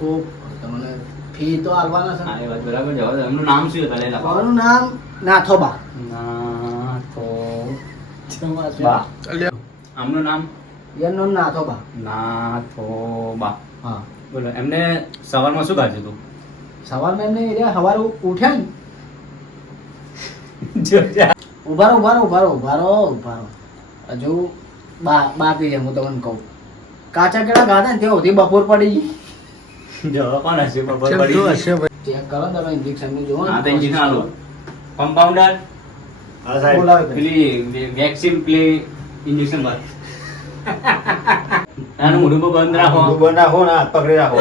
કોક તમને ફી તો આલવાના છે. હા એ વાત બરાબર છે. હવે એમનું નામ શું છે? મારું નામ નાથોબા. નાથોબા. આમનું નામ? એનું નાથોબા. નાથોબા. હા બોલો, એમને સવારમાં શું ખાધું તું? સવારમાં એમને એ સવારે ઉઠ્યા ને જોજા. ઉભારો હજુ બાકી છે. હું તમને કહું, કાચા કેળા ખાધા ને તે સુધી બપોર પડી ગઈ. જો કોણ હશે બપોર પડી? ચેક કરો તમે ઇન્જેક્શન ની જોવો. હા તો ઇન્જેક્શન આલો. કમ્પાઉન્ડર. હા સાહેબ. બોલાવે પેલી વેક્સિન પ્લે ઇન્જેક્શન બાદ. આનું મોઢું પર બંધ રાખો. ઉભો ના હો ને હાથ પકડી રાખો.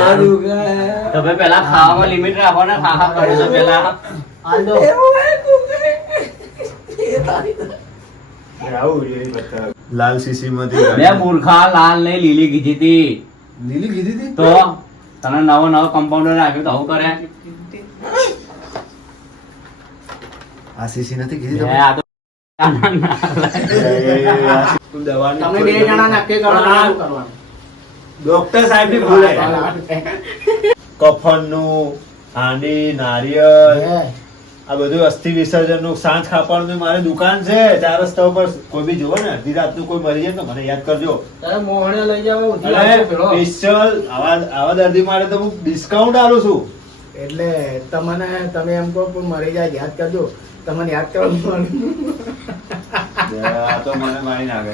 તો ભાઈ પેલા ખાવામાં લિમિટ રાખો ને. ખા કરો તો પેલા આલદો. આવું એની બતા. લાલ સીસી માંથી બે મૂર્ખા લાલ ને લીલી કીધી હતી. લીલી કીધી હતી તો તને નવો કમ્પાઉન્ડર રાખ્યો તો આવું કરે. આ સીસી નથી બે કીધી આ તો તમે બે જણા નક્કી કરો શું કરવાનું. ડોક્ટર સાહેબ ની ભૂલ કફન નું હાંડી નારિયેળ હે. આ બધું અસ્થિ વિસર્જન નું સાંજ ખાપણ મારી દુકાન છે 4 રસ્તા ઉપર. કોઈ બી જોવો ને અડધી રાત નું કોઈ મરી જાય તો મને યાદ કરજો. તારે મોહણે લઈ જાવ ઉધી અને આવજો પેલો. સ્પેશિયલ આવા દર્દી માટે તો હું ડિસ્કાઉન્ટ આલું છું. એટલે તમે એમ કહો પણ મરી જાય યાદ કરજો. તમને યાદ કરવાનું. આ તો મને મારી નાખે.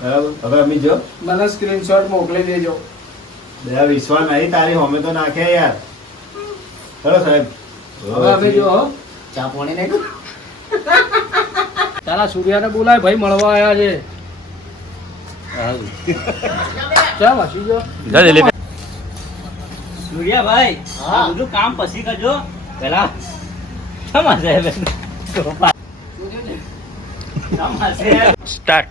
બરાબર, હવે અમી જો મને સ્ક્રીનશોટ મોકલી દેજો. બે વિશ્વાસ નહીં તારી હોમે તો નાખે યાર. ચલો સાહેબ. હવે અમે જો ચા પાણી ને તારા સૂર્યાને બોલાય ભાઈ મળવા આવ્યા છે. ચા વાસી જો. સૂર્યાભાઈ હા. આ બધું કામ પછી કરજો. પેલા સમા સાહેબ સ્ટાર્ટ.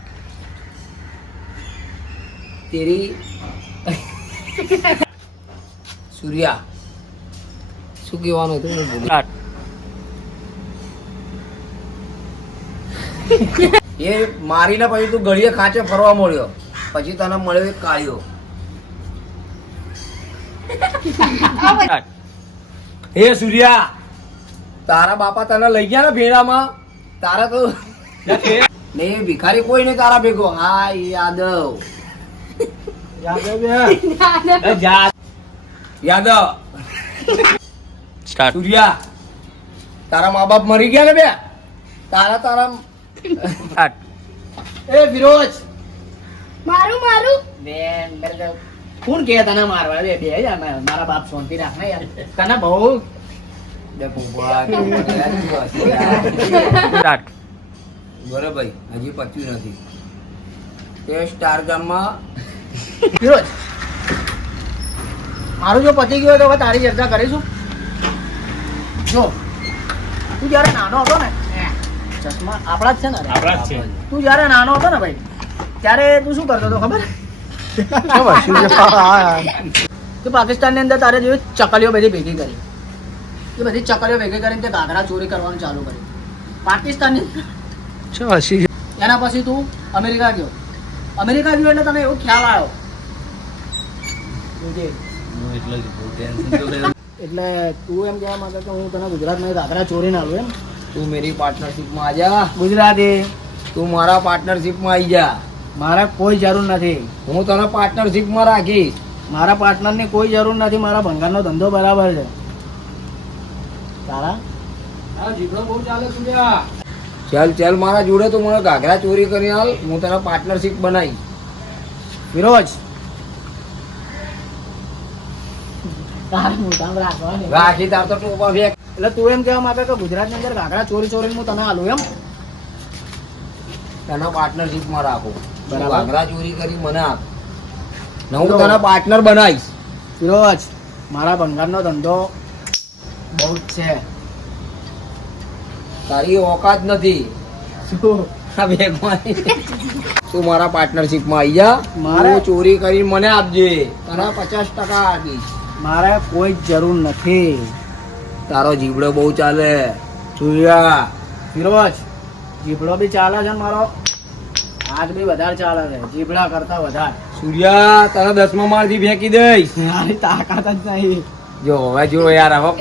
તેરી સૂર્યા શું કહેવાનું હતું મેં ભૂલી. એ મારીને પછી તું ગળીએ ખાંચે ફરવા મળ્યો, પછી તને મળ્યો એક કાળિયો. હે સૂર્યા, તારા બાપા તને લઈ ગયા ને ભેળામાં, તારા તો ને એ ભિખારી કોઈ નહીં તારા ભેગો. હા યાદવ સૂર્યા, તારા મા બાપ મરી ગયા ને બે. તારા એ ફિરોજ મારું કોણ કે તને મારવા? બે બે યાર, મારા બાપ શાંતિ રાખ ને યાર. તને બહુ બરોબર હજી પત્યું નથી તે સ્ટાર ગામમાં. ફિરોજ, મારું જો પતી ગયું હોય તો હવે તારી ચર્ચા કરીશું. જો તું જયારે નાનો હતો ને, ચશ્મા આપણા જ છે ને? આપણા જ છે. તું જયારે નાનો હતો ને ભાઈ, ત્યારે તું શું કરતો હતો ખબર? કે પાકિસ્તાનની અંદર તારે જેવી ચકલીઓ બધી ભેગી કરી, એ બધી ચકલીઓ ભેગી કરીને તે ઘાઘરા ચોરી કરવાનું ચાલુ કર્યું પાકિસ્તાનની અંદર. એના પછી તું અમેરિકા ગયો. અમેરિકા ગયો એટલે તને એવો ખ્યાલ આવ્યો એટલે તું એમ કહેવા માંગે કે હું તને ગુજરાતમાં ઘાઘરા ચોરીને આવું એમ? તું મેરી પાર્ટનરશિપમાં આવી જા ગુજરાતી. તું મારા પાર્ટનરશિપમાં આવી જા. મારે કોઈ જરૂર નથી. હું તને પાર્ટનરશિપમાં રાખીશ. મારા પાર્ટનરની કોઈ જરૂર નથી. મારા ભંગારનો ધંધો બરાબર છે. તારા જીભડો બહુ ચાલે સૂર્યા. ચાલ ચાલ મારા જોડે તો મને ઘાઘરા ચોરી કરી હાલ, હું તને પાર્ટનરશિપ બનાવી. ફિરોજ, રાખી તાર તો ટોપા ફેંક. એટલે તું એમ કહેવા માંગે કે ગુજરાતની અંદર ઘાઘરા ચોરી ચોરીને હું તને આલું એમ? તને પાર્ટનરશિપમાં રાખો. બરાબર, ઘાઘરા ચોરી કરી મને આપ ને હું તને પાર્ટનર બનાવીશ. ફિરોજ, મારા ભંગારનો ધંધો બહુ જ છે. તારી ઓકાત નથી. તું મારા પાર્ટનરશિપમાં આવી જા. મારે ચોરી કરી મને આપજે, તને 50% આપીશ. મારે કોઈ જરૂર નથી. તારો જીબડો બહુ ચાલે સૂર્યા. ફિરોજ, જીબડો બી ચાલે છે, મારો હાથ બી વધારે ચાલે છે જીબડા કરતા વધારે. સૂર્યા તારા 10મા માળથી ફેંકી દઈશ તાકાત જ નહીં જો હવે યાર હવે